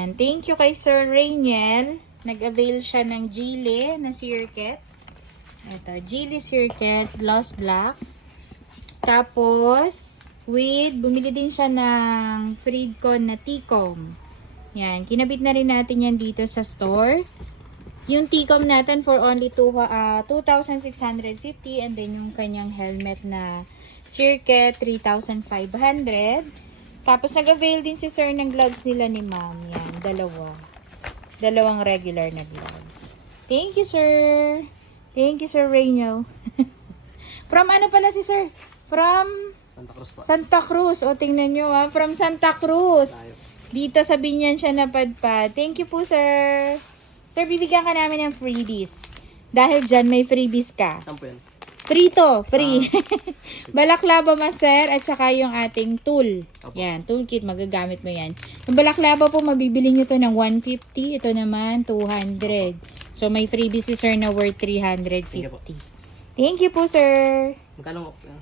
And thank you kay Sir Rainiel. Nag-avail siya ng Geely na circuit. Ito, Geely circuit, gloss black. Tapos, bumili din siya ng Freedcon na T-com. Yan, kinabit na rin natin yan dito sa store. Yung T-com natin for only 2,650 and then yung kanyang helmet na circuit 3,500. Tapos nag-avail din si sir ng gloves nila ni ma'am. Yan, dalawang regular na gloves. Thank you, sir. Thank you, Sir Rainiel. From ano pala si sir? From Santa Cruz pa. Santa Cruz. O, tingnan nyo ha. From Santa Cruz. Dito sa Binyan siya napadpad. Thank you po, sir. Sir, bibigyan ka namin ng freebies. Dahil dyan may freebies ka. Saan po yan? Free to. Free. Balaklava master at saka yung ating tool. Opo. Yan. Toolkit. Magagamit mo yan. Yung balaklava po, mabibili nyo to ng 150. Ito naman, 200. So, may freebies si sir na worth 350. Thank you po. Thank you po, sir. Magkano po?